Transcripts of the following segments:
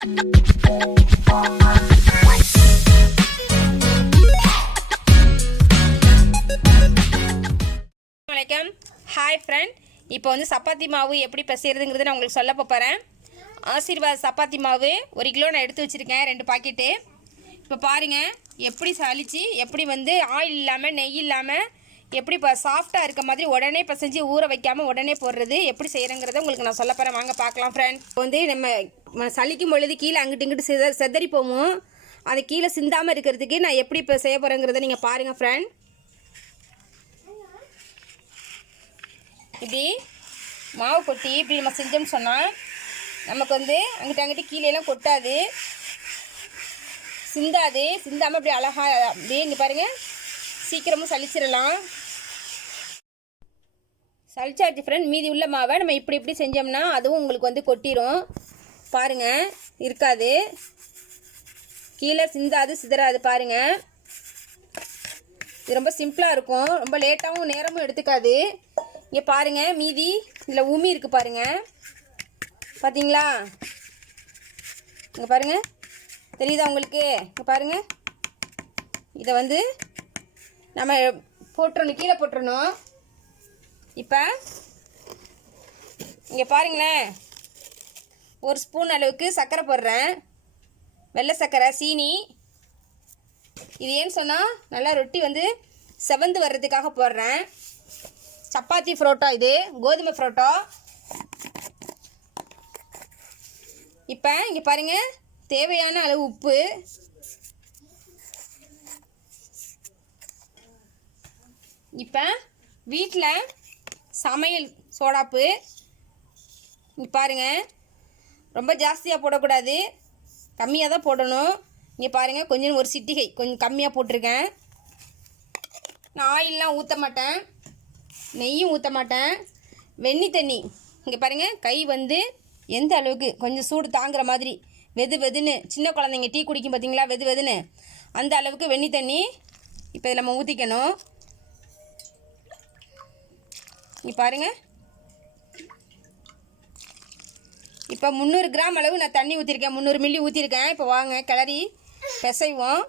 வணக்கம். Hi friend. இப்போ வந்து சப்பாத்தி மாவு எப்படி பிசைறதுங்கிறத நான் உங்களுக்கு சொல்ல போகிறேன். ஆசீர்வாத் சப்பாத்தி மாவு 1 கிலோ நான் எடுத்து வச்சுருக்கேன், 2 பாக்கெட்டு. இப்போ பாருங்கள் எப்படி சலிச்சு, எப்படி வந்து ஆயில் இல்லாமல் நெய் இல்லாமல் எப்படி இப்போ சாஃப்டாக இருக்க மாதிரி உடனே பிசைஞ்சு ஊற வைக்காமல் உடனே போடுறது எப்படி செய்கிறங்கிறத உங்களுக்கு நான் சொல்ல போகிறேன். வாங்க பார்க்கலாம் ஃப்ரெண்ட். இப்போ வந்து நம்ம சலிக்கும் பொழுது கீழே அங்கிட்டு இங்கிட்டு செதறி போவோம். அதை கீழே சிந்தாமல் இருக்கிறதுக்கு நான் எப்படி இப்போ செய்ய போகிறேங்கிறத நீங்கள் பாருங்கள் ஃப்ரெண்ட். இப்படி மாவு கொட்டி இப்படி நம்ம செஞ்சோம்னு சொன்னால் நமக்கு வந்து அங்கிட்டு கீழேலாம் கொட்டாது, சிந்தாமல் இப்படி அழகாக அப்படியே இங்கே பாருங்கள் சீக்கிரமும் சலிச்சிடலாம். சலிச்சாச்சு ஃப்ரெண்ட். மீதி உள்ள மாவை நம்ம இப்படி செஞ்சோம்னா அதுவும் உங்களுக்கு வந்து கொட்டிடும். பாருங்கள், இருக்காது, கீழே சிதறாது. பாருங்கள், இது ரொம்ப சிம்பிளாக இருக்கும், ரொம்ப லேட்டாகவும் நேரமும் எடுத்துக்காது. இங்கே பாருங்கள், மீதி இதில் உமி இருக்குது பாருங்கள், பார்த்தீங்களா? இங்கே பாருங்கள், தெரியுதா உங்களுக்கு? இங்கே பாருங்கள், இதை வந்து நம்ம போட்டுறணும், கீழே போட்டுறணும். இப்போ இங்கே பாருங்களேன், 1 ஸ்பூன் அளவுக்கு சர்க்கரை போடுறேன், வெள்ளை சர்க்கரை, சீனி. இது ஏன்னு சொன்னால் நல்லா ரொட்டி வந்து செவந்து வர்றதுக்காக போடுறேன். சப்பாத்தி புரோட்டா, இது கோதுமை புரோட்டா. இப்போ இங்கே பாருங்கள், தேவையான அளவு உப்பு, இப்போ வீட்டில் சமையல் சோடாப்பு. இங்கே பாருங்கள், ரொம்ப ஜாஸ்தியாக போடக்கூடாது, கம்மியாக தான் போடணும். இங்கே பாருங்கள், கொஞ்சம் ஒரு சிட்டிகை கொஞ்சம் கம்மியாக போட்டிருக்கேன். நான் ஆயிலெலாம் ஊற்ற மாட்டேன், நெய்யும் ஊற்ற மாட்டேன். வெண்ணி தண்ணி, இங்கே பாருங்கள், கை வந்து எந்த அளவுக்கு கொஞ்சம் சூடு தாங்குற மாதிரி வெது வெதுன்னு, சின்ன குழந்தைங்க டீ குடிக்கும் பார்த்தீங்களா, வெது வெதுன்னு, அந்த அளவுக்கு வெண்ணி தண்ணி இப்போ இதில் நம்ம ஊற்றிக்கணும். இங்கே பாருங்கள், இப்போ 300 கிராம் அளவு நான் தண்ணி ஊற்றிருக்கேன், 300 மில்லி ஊற்றிருக்கேன். இப்போ வாங்க கிளறி பிசைவோம்.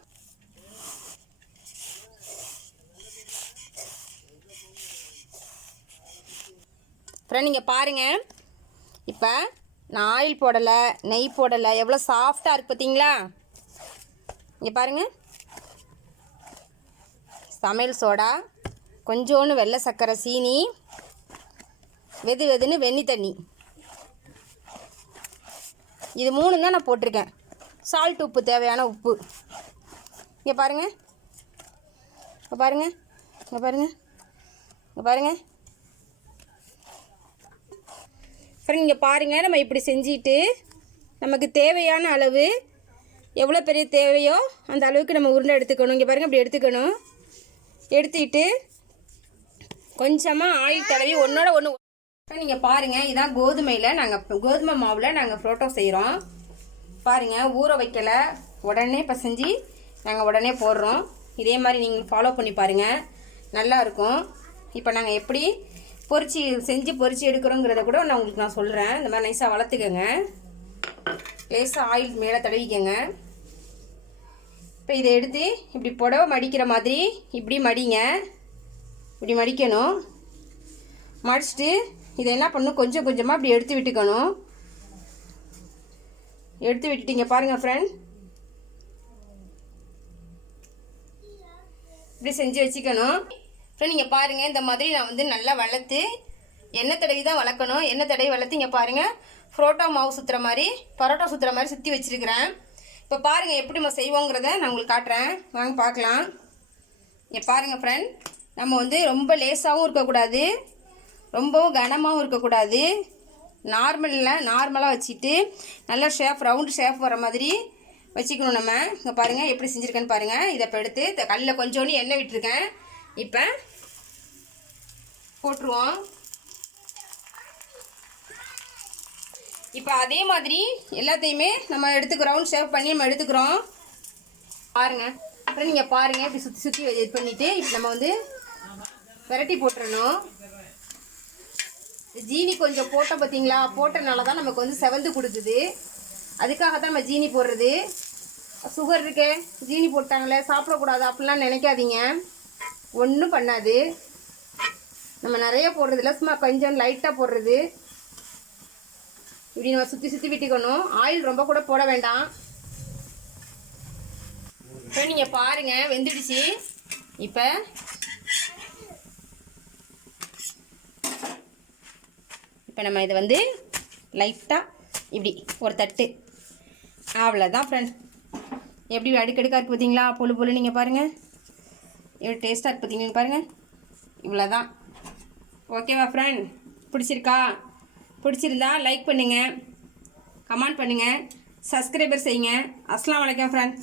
ஃப்ரெண்ட் இங்கே பாருங்கள், இப்போ நான் ஆயில் போடலை, நெய் போடலை, எவ்வளோ சாஃப்டாக இருக்குது பார்த்தீங்களா? இங்கே பாருங்கள், சமையல் சோடா, கொஞ்சோண்டு வெள்ளை சர்க்கரை, சீனி, வெது வெதுன்னு வெண்ணி தண்ணி, இது 3 தான் நான் போட்டிருக்கேன். சால்ட் உப்பு, தேவையான உப்பு. இங்கே பாருங்கள், இங்கே பாருங்கள், இங்கே பாருங்கள், இங்கே பாருங்கள் ஃப்ரெண்ட். இங்கே பாருங்கள், நம்ம இப்படி செஞ்சுட்டு நமக்கு தேவையான அளவு எவ்வளோ பெரிய தேவையோ அந்த அளவுக்கு நம்ம உருண்டை எடுத்துக்கணும். இங்கே பாருங்கள், இப்படி எடுத்துக்கணும். எடுத்துக்கிட்டு கொஞ்சமாக ஆயில் தடவி ஒன்றோட ஒன்று. நீங்கள் பாருங்கள், இதான் கோதுமை மாவில் நாங்கள் புரோட்டா செய்கிறோம். பாருங்கள், ஊற வைக்கலை, உடனே பசைஞ்சு நாங்கள் உடனே போடுறோம். இதே மாதிரி நீங்கள் ஃபாலோ பண்ணி பாருங்கள், நல்லாயிருக்கும். இப்போ நாங்கள் எப்படி செஞ்சு பொரிச்சு எடுக்கிறோங்கிறத கூட நான் உங்களுக்கு சொல்கிறேன். இந்த மாதிரி நைஸாக வளர்த்துக்கங்க, லேசாக ஆயில் மேலே தடவிக்கங்க. இப்போ இதை எடுத்து இப்படி புடவை மடிக்கிற மாதிரி இப்படி மடிங்க, இப்படி மடிக்கணும். மடிச்சுட்டு இதை என்ன பண்ணணும், கொஞ்சம் கொஞ்சமாக இப்படி எடுத்து விட்டுக்கணும். எடுத்து விட்டுட்டீங்க பாருங்கள் ஃப்ரெண்ட், இப்படி செஞ்சு வச்சுக்கணும். ஃப்ரெண்ட் நீங்கள் பாருங்கள், இந்த மாதிரி நான் வந்து நல்லா வளர்த்து எண்ணெய் தடவி தான் வளர்க்கணும். எண்ணெய் தடவி வளர்த்து இங்கே பாருங்கள், புரோட்டா மாவு சுற்றுற மாதிரி, பரோட்டா சுற்றுற மாதிரி சுற்றி வச்சுருக்கிறேன். இப்போ பாருங்கள் எப்படி நம்ம செய்வோங்கிறத நான் உங்களுக்கு காட்டுறேன், வாங்க பார்க்கலாம். இங்கே பாருங்கள் ஃப்ரெண்ட், நம்ம வந்து ரொம்ப லேசாகவும் இருக்கக்கூடாது, ரொம்பவும் கனமாகவும் இருக்கக்கூடாது. நார்மலாக வச்சுட்டு நல்லா ரவுண்டு ஷேப் வர மாதிரி வச்சுக்கணும் நம்ம. இங்கே பாருங்கள் எப்படி செஞ்சுருக்கேன்னு பாருங்கள். இதை இப்போ எடுத்து கல்லில் கொஞ்சோண்டு எண்ணெய் விட்டுருக்கேன், இப்போ போட்டுருவோம். இப்போ அதே மாதிரி எல்லாத்தையுமே நம்ம ரவுண்ட் ஷேப் பண்ணி நம்ம எடுத்துக்கிறோம். பாருங்கள், அப்புறம் நீங்கள் பாருங்கள், இப்படி சுற்றி இது பண்ணிவிட்டு இப்போ நம்ம வந்து விரட்டி போட்டுறணும். ஜீனி கொஞ்சம் போட்டோம் பார்த்தீங்களா, போட்டனால தான் நமக்கு வந்து செவந்து கொடுக்குது. அதுக்காக தான் நம்ம ஜீனி போடுறது. சுகர் இருக்கே, ஜீனி போட்டாங்களே சாப்பிடக்கூடாது அப்படிலாம் நினைக்காதீங்க. ஒன்றும் பண்ணாது. நம்ம நிறைய போடுறதில்ல, சும்மா கொஞ்சம் லைட்டாக போடுறது. இப்படி நம்ம சுற்றி சுற்றி விட்டுக்கணும். ஆயில் ரொம்ப கூட போட வேண்டாம். இப்போ நீங்கள் பாருங்கள் வெந்துடுச்சு. இப்போ நம்ம இதை வந்து லைட்டாக இப்படி ஒரு தட்டு, அவ்வளோதான் ஃப்ரெண்ட். எப்படி அடுக்கடுக்காக இருக்குது பார்த்தீங்களா, பொழு பொழு. நீங்கள் பாருங்கள் எவ்வளோ டேஸ்ட்டாக இருக்குது பார்த்தீங்கன்னு பாருங்கள். இவ்வளோதான். ஓகேவா ஃப்ரெண்ட்? பிடிச்சிருந்தா லைக் பண்ணுங்கள், கமெண்ட் பண்ணுங்கள், சப்ஸ்கிரைபர் செய்யுங்க. அஸ்ஸலாமு அலைக்கும் ஃப்ரெண்ட்.